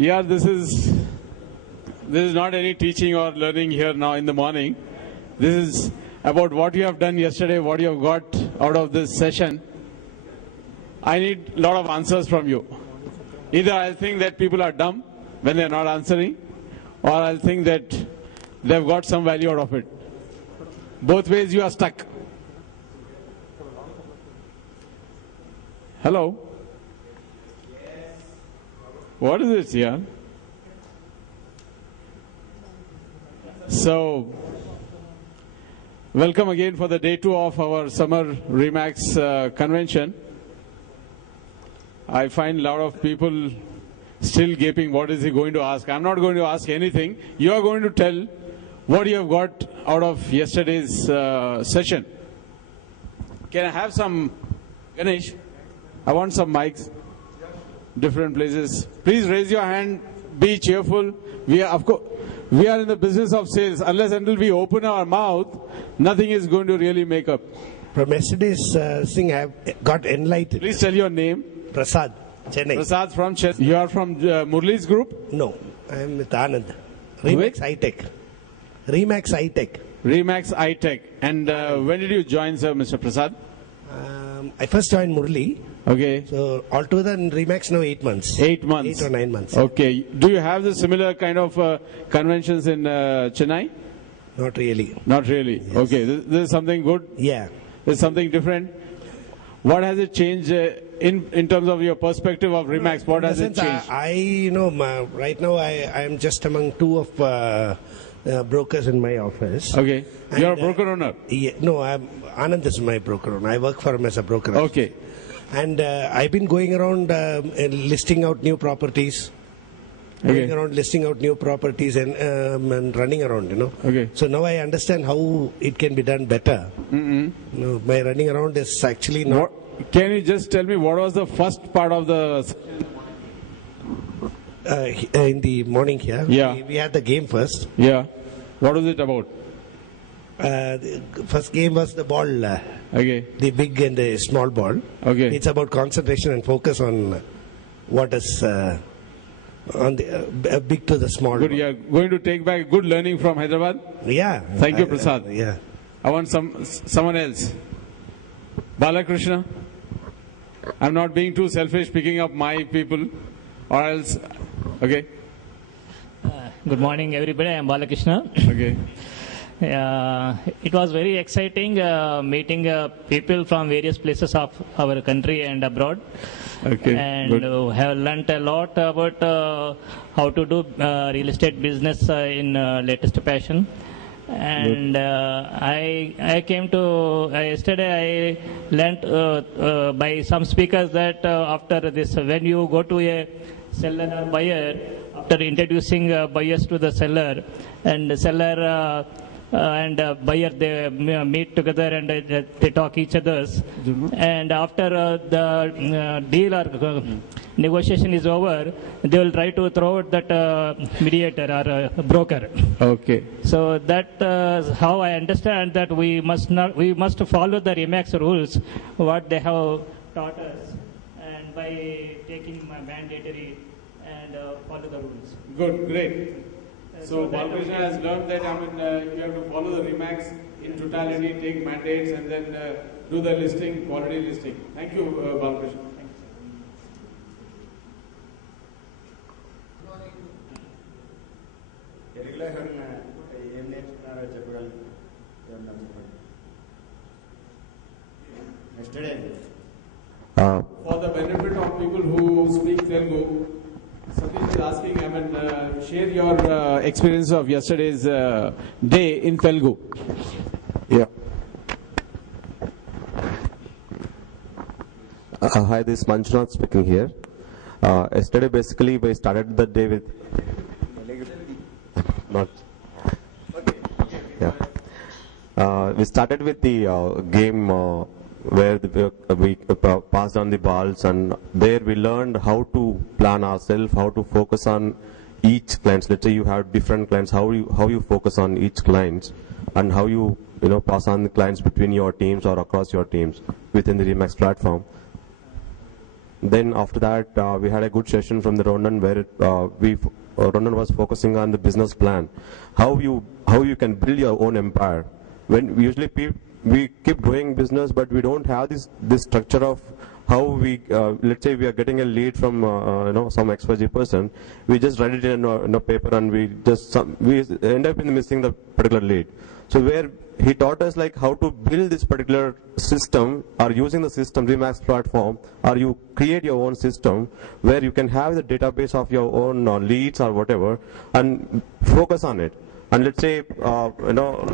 Yeah, this is not any teaching or learning here now in the morning. This is about what you have done yesterday, what you have got out of this session. I need a lot of answers from you. Either I'll think that people are dumb when they're not answering, or I'll think that they've got some value out of it. Both ways you are stuck. Hello? What is it here? So, welcome again for the day 2 of our summer Remax convention. I find a lot of people still gaping, what is he going to ask? I'm not going to ask anything. You are going to tell what you have got out of yesterday's session. Can I have some, Ganesh? I want some mics, different places. Please raise your hand, be cheerful. We are in the business of sales. Unless until we open our mouth, nothing is going to really make up. From yesterday's thing, I have got enlightened. Please tell your name. Prasad, Chennai. Prasad from Chennai. You are from Murli's group? No, I am with Anand. Remax iTech. Remax iTech. Remax iTech. And when did you join, sir, Mr. Prasad? I first joined Murli. Okay. So altogether in Remax now 8 months. 8 months. 8 or 9 months. Okay. Do you have the similar kind of conventions in Chennai? Not really. Not really. Yes. Okay. This is something good? Yeah. This is something different? What has it changed in terms of your perspective of Remax? What has it changed? Right now I am just among 2 of brokers in my office. Okay. You are a broker owner? Yeah, no, Anand is my broker owner. I work for him as a broker. Okay. And I've been going around listing out new properties. Okay. Going around listing out new properties and running around, Okay. So now I understand how it can be done better. Mm-hmm. My running around is actually not. Can you just tell me what was the first part of the in the morning here? Yeah. We had the game first. Yeah. What was it about? The first game was the ball. Okay. The big and the small ball. Okay. It's about concentration and focus on what is on the big to the small. Good. Ball. You are going to take back good learning from Hyderabad. Yeah. Thank you, Prasad. Yeah. I want someone else. Balakrishna. I'm not being too selfish, picking up my people, or else. Okay. Good morning, everybody. I am Balakrishna. Okay. It was very exciting meeting people from various places of our country and abroad. Okay. And good. Have learnt a lot about how to do real estate business in latest fashion. And I came to yesterday. I learnt by some speakers that after this, when you go to a seller or buyer, after introducing buyers to the seller, and the seller and buyer, they meet together and they talk each others. And after the deal or negotiation is over, they will try to throw out that mediator or broker. Okay. So that is how I understand that we must follow the Remax rules, what they have taught us, and by taking my mandatory and follow the rules. Good, great. So Balakrishna has learned that you have to follow the Remax in totality, take mandates, and then do the listing, quality listing. Thank you, Balakrishna. For the benefit of people who speak Telugu, Satish is asking, share your experience of yesterday's day in Telugu. Yeah. Hi, this is Manjunath speaking here. Yesterday, basically, we started the day with. We started with the game where we passed on the balls, and there we learned how to plan ourselves, how to focus on each client. Let's say you have different clients, how you focus on each client, and how you pass on the clients between your teams or across your teams within the Remax platform. Then after that, we had a good session from the Ronan where Ronan was focusing on the business plan, how you can build your own empire. When usually we keep doing business, but we don't have this structure of how we, let's say we are getting a lead from some XYZ person, we just write it in a paper and we end up in missing the particular lead. So where he taught us like how to build this particular system, or using the system Remax platform, or you create your own system where you can have the database of your own leads or whatever and focus on it. And let's say,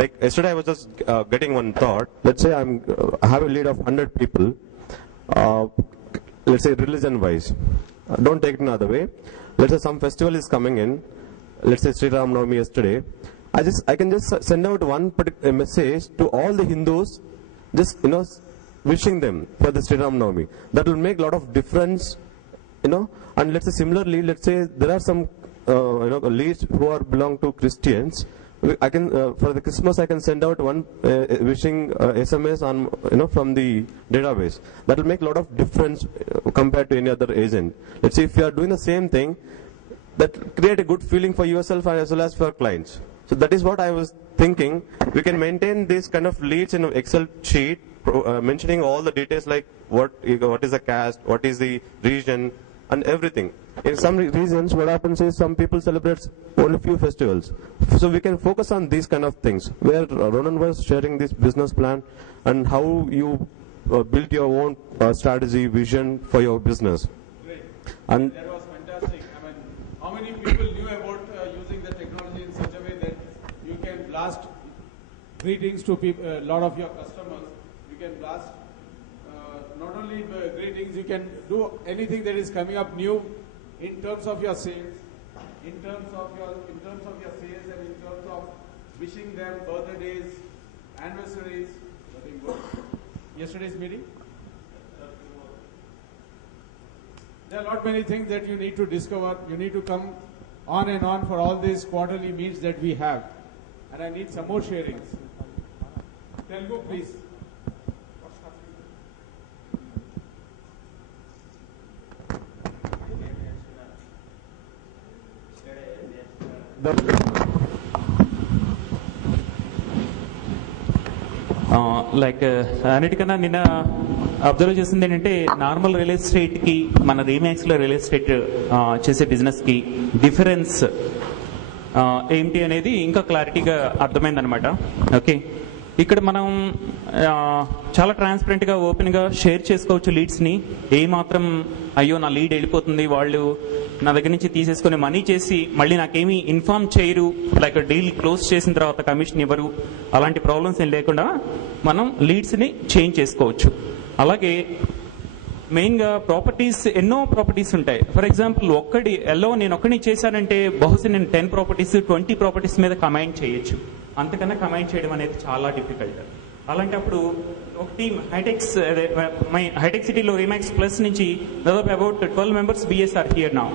like yesterday I was just getting one thought. Let's say I have a lead of 100 people, let's say religion-wise. Don't take it another way. Let's say some festival is coming in. Let's say Sri Ram Navami yesterday. I can just send out one message to all the Hindus, just wishing them for the Sri Ram Navami. That will make a lot of difference, And let's say similarly, let's say there are some leads who belong to Christians. I can for the Christmas I can send out one wishing SMS on from the database. That will make a lot of difference compared to any other agent. Let's say if you are doing the same thing, that create a good feeling for yourself as well as for clients. So that is what I was thinking. We can maintain this kind of leads in an Excel sheet, mentioning all the details like what is the caste, what is the region, and everything. In some regions, what happens is some people celebrate only few festivals. So we can focus on these kind of things, where Ronan was sharing this business plan and how you build your own strategy, vision for your business. Great. And that was fantastic. I mean, how many people knew about using the technology in such a way that you can blast greetings to a lot of your customers? You can blast not only greetings, you can do anything that is coming up new in terms of your sales, in terms of your sales, and in terms of wishing them birthdays, anniversaries. Nothing good. Yesterday's meeting. There are not many things that you need to discover. You need to come on and on for all these quarterly meets that we have. And I need some more sharings. Telugu, please. Like అన్నిటికన్నా నిన్న observe చేసింది ఏంటంటే normal real ఎస్టేట్కి మన రీమాక్స్లో real estate చేసే బిజినెస్కి difference ఏంటి అనేది ఇంకా క్లారిటీగా అర్థమైందనమాట. ఓకే, ఇక్కడ మనం చాలా ట్రాన్స్పరెంట్గా ఓపెన్గా షేర్ చేసుకోవచ్చు లీడ్స్ని. ఏమాత్రం అయ్యో నా లీడ్ వెళ్ళిపోతుంది, వాళ్ళు నా దగ్గర నుంచి తీసేసుకుని మనీ చేసి మళ్ళీ నాకేమీ ఇన్ఫార్మ్ చేయరు, లైక్ డీల్ క్లోజ్ చేసిన తర్వాత కమిషన్ ఇవ్వరు, అలాంటి ప్రాబ్లమ్స్ ఏం లేకుండా మనం లీడ్స్ని చేంజ్ చేసుకోవచ్చు. అలాగే మెయిన్గా ప్రాపర్టీస్, ఎన్నో ప్రాపర్టీస్ ఉంటాయి. ఫర్ ఎగ్జాంపుల్ నేను ఒక్కడిని చేశానంటే బహుశా నేను 10 ప్రాపర్టీస్ 20 ప్రాపర్టీస్ మీద కమాండ్ చేయొచ్చు. అంతకన్నా కమాండ్ చేయడం అనేది చాలా డిఫికల్ట్. అలాంటప్పుడు ఒక టీమ్ హైటెక్ సిటీలో రీమాక్స్ ప్లస్ నుంచి దాదాపు about 12 members BS are here now.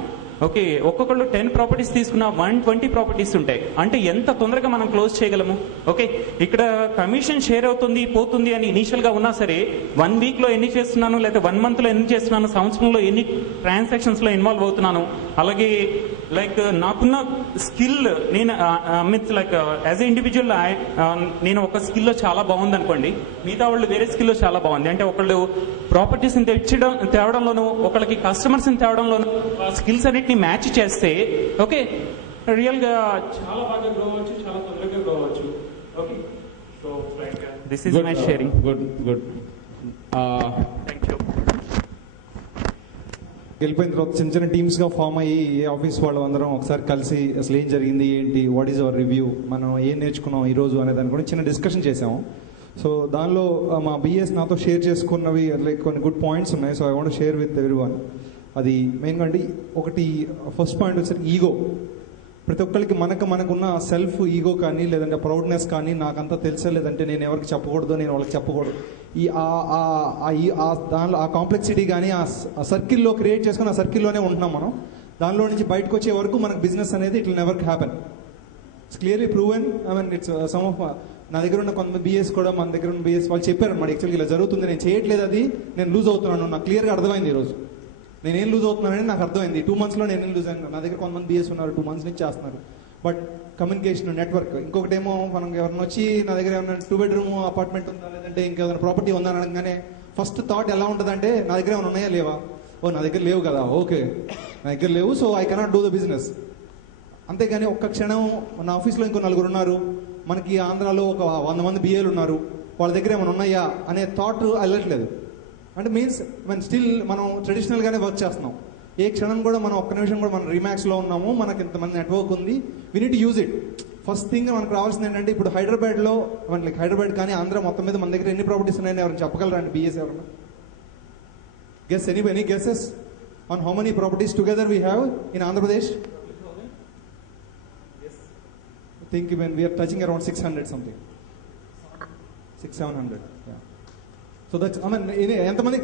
Okay, ఒక్కొక్కళ్ళు 10 ప్రాపర్టీస్ తీసుకున్న 120 ప్రాపర్టీస్ ఉంటాయి. అంటే ఎంత తొందరగా మనం క్లోజ్ చేయగలము. ఓకే, ఇక్కడ కమిషన్ షేర్ అవుతుంది పోతుంది అని ఇనీషియల్ గా ఉన్నా సరే 1 వీక్ లో ఎన్ని చేస్తున్నాను, లేదా 1 మంత్ లో ఎన్ని చేస్తున్నాను, సంవత్సరంలో ఎన్ని ట్రాన్సాక్షన్స్ లో ఇన్వాల్వ్ అవుతున్నాను. అలాగే లైక్ నాకున్న స్కిల్, నేను means like as a individual నేను ఒక స్కిల్లో చాలా బాగుంది అనుకోండి, మిగతా వాళ్ళు వేరే స్కిల్లో చాలా బాగుంది. అంటే ఒకళ్ళు ప్రాపర్టీస్ తేవడంలోను, ఒకళ్ళకి కస్టమర్స్ తేవడంలోను స్కిల్స్ అన్నిటిని మ్యాచ్ చేస్తే ఓకే రియల్ గా చాలా బాగా గ్రో అవ్వచ్చు, చాలా తొందరగా గ్రో అవ్వచ్చు. Okay, so like this is my sharing. Good. Thank you. వెళ్ళిపోయిన తర్వాత చిన్న చిన్న టీమ్స్గా ఫామ్ అయ్యి ఏ ఆఫీస్ వాళ్ళు అందరం ఒకసారి కలిసి అసలు ఏం జరిగింది, ఏంటి, వాట్ ఈజ్ అవర్ రివ్యూ, మనం ఏం నేర్చుకున్నాం ఈరోజు అనే దాని గురించి చిన్న డిస్కషన్ చేసాము. సో దానిలో మా బిఎస్ నాతో షేర్ చేసుకున్నవి లైక్ కొన్ని గుడ్ పాయింట్స్ ఉన్నాయి. So I want share with every one. అది మెయిన్గా అండి, ఒకటి ఫస్ట్ పాయింట్ వచ్చేసరికి ఈగో. ప్రతి ఒక్కరికి మనకున్న సెల్ఫ్ ఈగో కానీ లేదంటే ప్రౌడ్నెస్ కానీ, నాకంతా తెలుసా లేదంటే నేను ఎవరికి చెప్పకూడదు, నేను వాళ్ళకి చెప్పకూడదు, దానిలో ఆ కాంప్లెక్సిటీ కానీ ఆ సర్కిల్లో క్రియేట్ చేసుకుని ఆ సర్కిల్లోనే ఉంటున్నాం మనం. దానిలో నుంచి బయటకు వచ్చే వరకు మనకు బిజినెస్ అనేది it will never happen. It's clearly proven. I mean it's some of నా దగ్గర ఉన్న కొంతమంది బిఎస్ కూడా, మన దగ్గర ఉన్న బిఎస్ వాళ్ళు చెప్పారు అన్నమాట, యాక్చువల్గా ఇలా జరుగుతుంది, నేను చేయట్లేదు, అది నేను లూజ్ అవుతున్నాను, నాకు క్లియర్గా అర్థమైంది ఈరోజు. నేనేం లూజ్ అవుతున్నానని నాకు అర్థమైంది. 2 monthsలో నేనేం లూజ్ అయ్యాను. నా దగ్గర కొంతమంది బిఎస్ ఉన్నారు, 2 months నుంచి చేస్తున్నారు. But communication, network. ఇంకొకటేమో మనం ఎవరైనా వచ్చి నా దగ్గర ఏమైనా 2 bedroom అపార్ట్మెంట్ ఉందా లేదంటే ఇంకేమైనా ప్రాపర్టీ ఉందా అని అనగానే ఫస్ట్ థాట్ ఎలా ఉంటుందంటే నా దగ్గర ఏమైనా ఉన్నాయా లేవా, ఓ నా దగ్గర లేవు కదా, ఓకే నా దగ్గర లేవు, so I cannot do the business. అంతేగాని ఒక్క క్షణం మన ఆఫీస్లో ఇంకో 4 ఉన్నారు, మనకి ఆంధ్రాలో ఒక 100 మంది బిఏలు ఉన్నారు, వాళ్ళ దగ్గర ఏమైనా ఉన్నాయా అనే థాట్ వెళ్ళట్లేదు. అంటే మీన్స్ స్టిల్ మనం ట్రెడిషనల్గానే వర్క్ చేస్తున్నాం. ఏ క్షణం కూడా మనం ఒక్క నిమిషం కూడా మనం రీమాక్స్లో ఉన్నాము, మనకి ఇంతమంది నెట్వర్క్ ఉంది, we need to use it. First thing మనకు రావాల్సింది ఏంటంటే ఇప్పుడు హైదరాబాద్లో లైక్ హైదరాబాద్ కానీ ఆంధ్ర మొత్తం మీద మన దగ్గర ఎన్ని ప్రాపర్టీస్ ఉన్నాయని ఎవరైనా చెప్పగలరా అండి? బిఎస్ ఎవరన్నా guess? Any guesses on how many properties together we have in Andhra Pradesh? Think when we are touching around 600 something, 600-700. Yeah. So that's, I mean, ఎంతమందికి